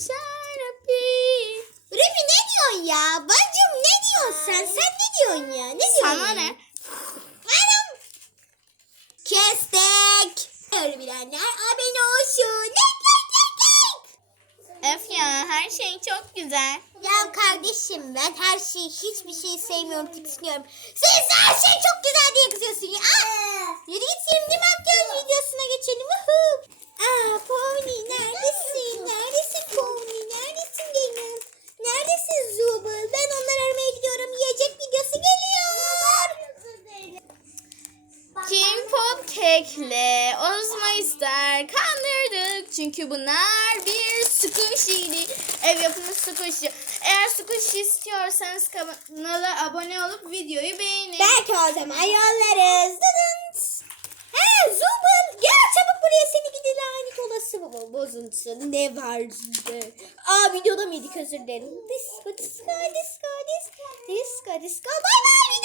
Musa Rabbi. Remi ne diyorsun ya? Bacım ne diyorsun sen? Sen ne diyorsun ya? Ne diyorsun? Sana ne? Hanım. Kestek. Öyle bilenler abone olsun. Ne Öf ya her şey çok güzel. Ya kardeşim ben her şeyi hiçbir şeyi sevmiyorum tiksiniyorum. Siz her şey çok güzel diye kızıyorsun ya. Kek'le Ozma ister kandırdık. Çünkü bunlar bir squishy'di. Ev yapımı squishy. Eğer squishy istiyorsanız kanala abone olup videoyu beğenin. Belki o zaman yollarız. Dıdınt. He Zubul gel çabuk buraya seni gidi lanet olası baba bozuntusu. Ne var bizde? Aa videoda mıydık özür dilerim. Disko disko disko disko disko disko. Bay